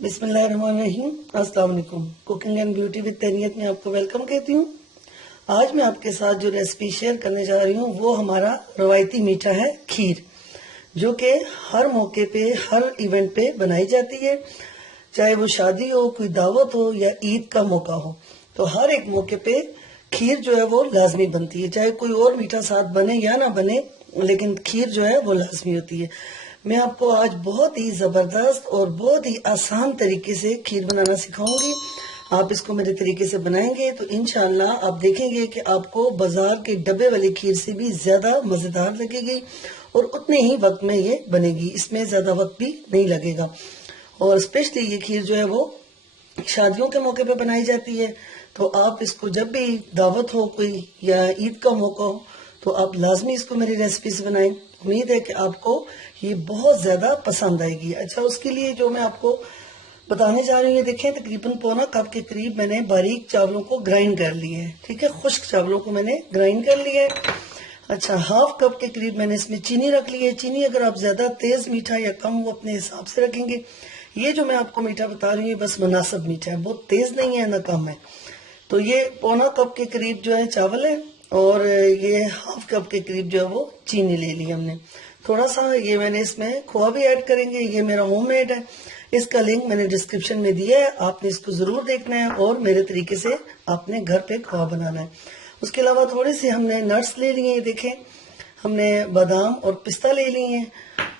बिस्मिल्लाहिर्रहमानिर्रहीम। अस्सलाम वालेकुम। कुकिंग एंड ब्यूटी विद तैनियत में आपको वेलकम कहती हूँ। आज मैं आपके साथ जो रेसिपी शेयर करने जा रही हूँ वो हमारा रवायती मीठा है खीर, जो कि हर मौके पे हर इवेंट पे बनाई जाती है। चाहे वो शादी हो, कोई दावत हो या ईद का मौका हो, तो हर एक मौके पे खीर जो है वो लाजमी बनती है। चाहे कोई और मीठा साथ बने या ना बने, लेकिन खीर जो है वो लाजमी होती है। मैं आपको आज बहुत ही जबरदस्त और बहुत ही आसान तरीके से खीर बनाना सिखाऊंगी। आप इसको मेरे तरीके से बनाएंगे तो इंशाल्लाह आप देखेंगे कि आपको बाजार के डब्बे वाली खीर से भी ज्यादा मजेदार लगेगी और उतने ही वक्त में ये बनेगी। इसमें ज्यादा वक्त भी नहीं लगेगा। और स्पेशली ये खीर जो है वो शादियों के मौके पे बनाई जाती है। तो आप इसको जब भी दावत हो कोई या ईद का मौका हो तो आप लाजमी इसको मेरी रेसिपी से बनाएं। उम्मीद है कि आपको ये बहुत ज्यादा पसंद आएगी। अच्छा, उसके लिए जो मैं आपको बताने जा रही हूँ, देखें तकरीबन पौना कप के करीब मैंने बारीक चावलों को ग्राइंड कर लिया है। ठीक है, खुश्क चावलों को मैंने ग्राइंड कर लिया है। अच्छा, हाफ कप के करीब मैंने इसमें चीनी रख ली है। चीनी अगर आप ज्यादा तेज मीठा या कम वो अपने हिसाब से रखेंगे। ये जो मैं आपको मीठा बता रही हूँ बस मुनासिब मीठा है, बहुत तेज नहीं है ना कम है। तो ये पौना कप के करीब जो है चावल है और ये हाफ कप के करीब जो है वो चीनी ले ली हमने। थोड़ा सा ये मैंने इसमें खोआ भी ऐड करेंगे। ये मेरा होममेड है, इसका लिंक मैंने डिस्क्रिप्शन में दिया है, आपने इसको जरूर देखना है और मेरे तरीके से आपने घर पे खोआ बनाना है। उसके अलावा थोड़े से हमने नट्स ले लिए हैं। देखें, हमने बादाम और पिस्ता ले लिए हैं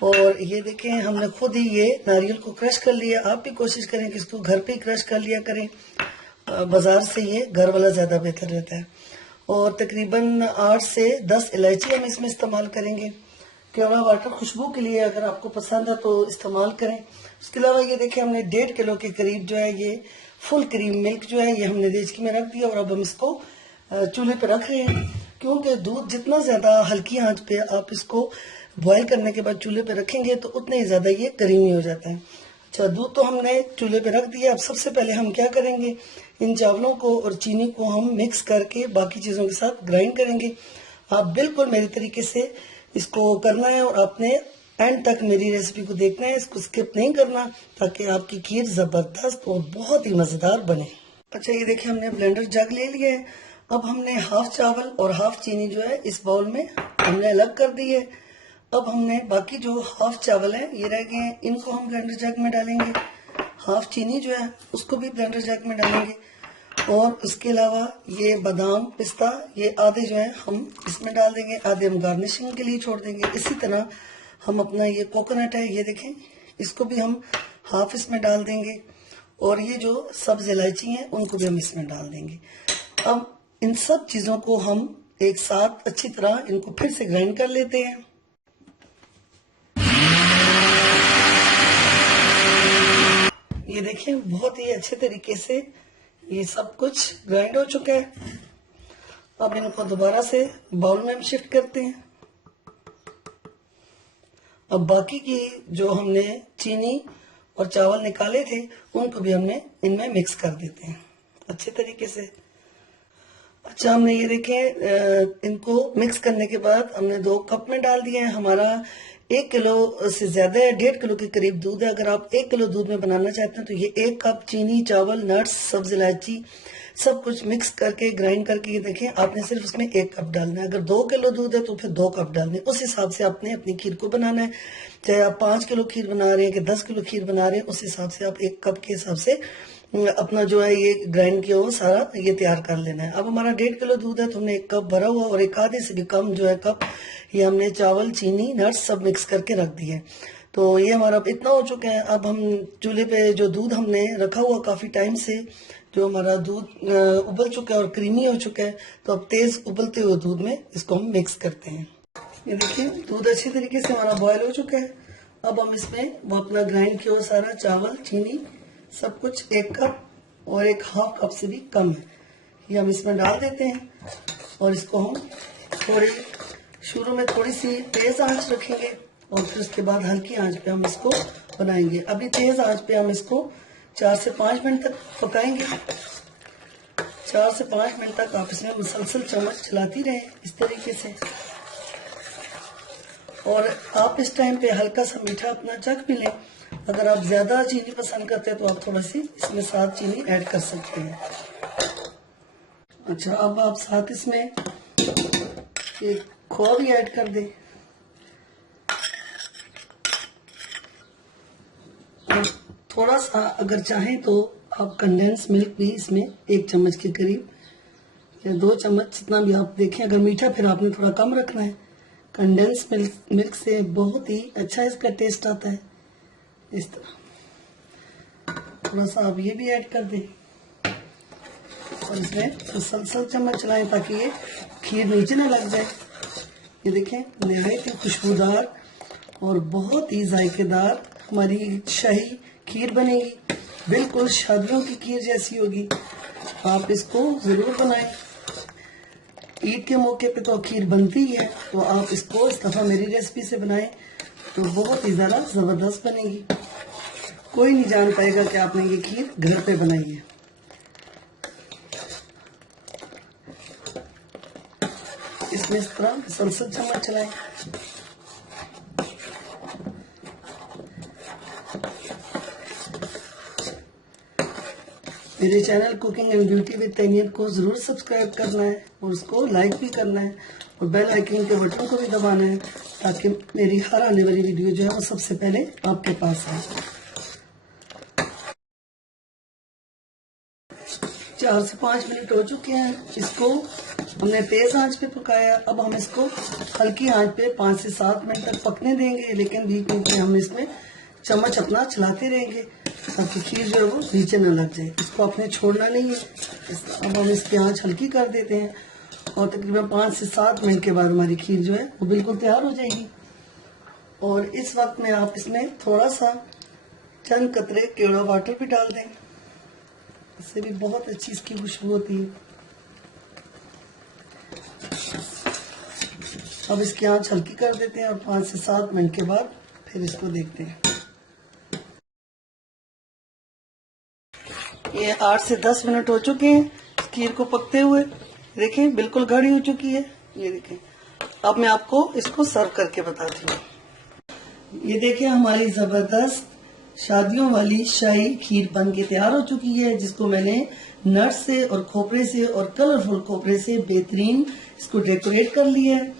और ये देखें हमने खुद ही ये नारियल को क्रश कर लिया। आप भी कोशिश करें कि इसको घर पे ही क्रश कर लिया करें, बाजार से ये घर वाला ज्यादा बेहतर रहता है। और तकरीबन 8 से 10 इलायची हम इसमें इस्तेमाल करेंगे। केवड़ा वाटर खुशबू के लिए अगर आपको पसंद है तो इस्तेमाल करें। उसके अलावा ये देखिए हमने 1.5 किलो के करीब जो है ये फुल क्रीम मिल्क जो है ये हमने देचकी में रख दिया और अब हम इसको चूल्हे पे रख रहे हैं। क्योंकि दूध जितना ज्यादा हल्की आंच पे आप इसको बॉयल करने के बाद चूल्हे पे रखेंगे तो उतना ही ज्यादा ये क्रीमी हो जाता है। अच्छा, दूध तो हमने चूल्हे पे रख दिया। अब सबसे पहले हम क्या करेंगे, इन चावलों को और चीनी को हम मिक्स करके बाकी चीजों के साथ ग्राइंड करेंगे। आप बिल्कुल मेरे तरीके से इसको करना है और आपने एंड तक मेरी रेसिपी को देखना है, इसको स्किप नहीं करना, ताकि आपकी खीर जबरदस्त और बहुत ही मजेदार बने। अच्छा, ये देखिए हमने ब्लेंडर जग ले लिया है। अब हमने हाफ चावल और हाफ चीनी जो है इस बाउल में हमने अलग कर दी है। अब हमने बाकी जो हाफ चावल है ये रह गए हैं, इनको हम ब्लेंडर जग में डालेंगे। हाफ चीनी जो है उसको भी ब्लेंडर जग में डालेंगे और उसके अलावा ये बादाम पिस्ता ये आधे जो है हम इसमें डाल देंगे, आधे हम गार्निशिंग के लिए छोड़ देंगे। इसी तरह हम अपना ये कोकोनट है ये देखें, इसको भी हम हाफ इसमें डाल देंगे और ये जो सब्ज इलायची है उनको भी हम इसमें डाल देंगे। अब इन सब चीजों को हम एक साथ अच्छी तरह इनको फिर से ग्राइंड कर लेते हैं। ये देखिए बहुत ही अच्छे तरीके से ये सब कुछ ग्राइंड हो चुका है। अब इनको दोबारा से बाउल में हम शिफ्ट करते हैं। अब बाकी की जो हमने चीनी और चावल निकाले थे उनको भी हमने इनमें मिक्स कर देते हैं अच्छे तरीके से। अच्छा, हमने ये देखें इनको मिक्स करने के बाद हमने 2 कप में डाल दिया है। हमारा 1 किलो से ज्यादा है, 1.5 किलो के करीब दूध है। अगर आप 1 किलो दूध में बनाना चाहते हैं तो ये 1 कप चीनी चावल नट्स सब्ज इलायची सब कुछ मिक्स करके ग्राइंड करके ये देखें आपने सिर्फ उसमें 1 कप डालना है। अगर 2 किलो दूध है तो फिर 2 कप डालने, उस हिसाब से आपने अपनी खीर को बनाना है। चाहे आप 5 किलो खीर बना रहे हैं कि 10 किलो खीर बना रहे हैं, उस हिसाब से आप 1 कप के हिसाब से अपना जो है ये ग्राइंड किया हुआ सारा ये तैयार कर लेना है। अब हमारा 1.5 किलो दूध है तो हमने 1 कप भरा हुआ और 1 आधे से भी कम जो है कप ये हमने चावल चीनी नट्स सब मिक्स करके रख दिए। तो ये हमारा इतना हो चुका है। अब हम चूल्हे पे जो दूध हमने रखा हुआ काफी टाइम से, जो हमारा दूध उबल चुका है और क्रीमी हो चुका है, तो अब तेज उबलते हुए दूध में इसको हम मिक्स करते हैं। ये देखिए दूध अच्छी तरीके से हमारा बॉयल हो चुका है। अब हम इसमें वो अपना ग्राइंड किया हुआ सारा चावल चीनी सब कुछ 1 कप और 1 हाफ कप से भी कम है ये हम इसमें डाल देते हैं और इसको हम थोड़ी शुरू में थोड़ी सी तेज आंच रखेंगे और फिर उसके बाद हल्की आंच पे हम इसको बनाएंगे। अभी तेज आंच पे हम इसको 4 से 5 मिनट तक पकाएंगे। 4 से 5 मिनट तक आप इसमें मुसलसल चम्मच चलाती रहें इस तरीके से। और आप इस टाइम पे हल्का सा मीठा अपना चख भी लें। अगर आप ज्यादा चीनी पसंद करते हैं तो आप थोड़ा सी इसमें साथ चीनी ऐड कर सकते हैं। अच्छा, अब आप साथ इसमें एक खोआ भी ऐड कर दें। और थोड़ा सा अगर चाहें तो आप कंडेंस मिल्क भी इसमें 1 चम्मच के करीब या 2 चम्मच, जितना भी आप देखें। अगर मीठा फिर आपने थोड़ा कम रखना है। कंडेंस मिल्क से बहुत ही अच्छा इसका टेस्ट आता है। इस तरह थोड़ा सा आप ये भी ऐड कर दें और इसमें मुसलसल चम्मच चलाएं ताकि ये खीर नीचे ना लग जाए। ये देखें, नहायत ही खुशबूदार और बहुत ही जायकेदार हमारी शाही खीर बनेगी। बिल्कुल शादियों की खीर जैसी होगी। आप इसको जरूर बनाएं। ईद के मौके पे तो खीर बनती ही है, तो आप इसको इस दफा मेरी रेसिपी से बनाएं तो बहुत ही ज्यादा जबरदस्त बनेगी। कोई नहीं जान पाएगा कि आपने ये खीर घर पे बनाई है। इसमें इस तरह मुसलसल चम्मच चलाएं। मेरे channel cooking and beauty with Tainiyat को जरूर सब्सक्राइब करना है और उसको लाइक भी करना है और बेल आइकन के बटन को भी दबाना है ताकि मेरी हर आने वाली वीडियो जो है वो सबसे पहले आपके पास आए। 4 से 5 मिनट हो चुके हैं। इसको हमने तेज आंच पे पकाया। अब हम इसको हल्की आंच पे 5 से 7 मिनट तक पकने देंगे, लेकिन बीच में हम इसमें चम्मच अपना चलाते रहेंगे ताकि खीर जो है वो नीचे न लग जाए। इसको आपने छोड़ना नहीं है। अब हम इसकी आंच हल्की कर देते हैं और तकरीबन 5 से 7 मिनट के बाद हमारी खीर जो है वो बिल्कुल तैयार हो जाएगी। और इस वक्त में आप इसमें थोड़ा सा चंद कतरे केवड़ा वाटर भी डाल दें। इससे भी बहुत अच्छी इसकी खुशबू होती है। अब इसकी आंच हल्की कर देते हैं और 5 से 7 मिनट के बाद फिर इसको देखते हैं। ये 8 से 10 मिनट हो चुके हैं खीर को पकते हुए। देखें, बिल्कुल गाढ़ी हो चुकी है। ये देखें, अब मैं आपको इसको सर्व करके बताती हूँ। ये देखें, हमारी जबरदस्त शादियों वाली शाही खीर बन के तैयार हो चुकी है, जिसको मैंने नट्स से और खोपरे से और कलरफुल खोपरे से बेहतरीन इसको डेकोरेट कर लिया है।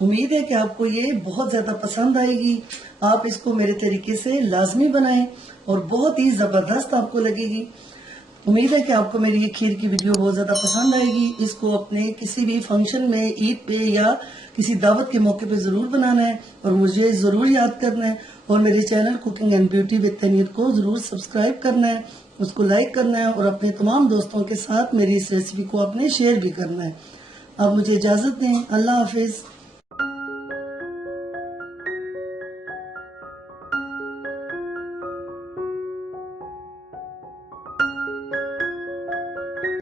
उम्मीद है कि आपको ये बहुत ज्यादा पसंद आएगी। आप इसको मेरे तरीके से लाजमी बनाएं और बहुत ही जबरदस्त आपको लगेगी। उम्मीद है कि आपको मेरी ये खीर की वीडियो बहुत ज्यादा पसंद आएगी। इसको अपने किसी भी फंक्शन में, ईद पे या किसी दावत के मौके पे जरूर बनाना है और मुझे जरूर याद करना है। और मेरे channel cooking and beauty with Tainiyat को जरूर सब्सक्राइब करना है, उसको लाइक करना है और अपने तमाम दोस्तों के साथ मेरी इस रेसिपी को आपने शेयर भी करना है। अब मुझे इजाजत दें। अल्लाह हाफिज।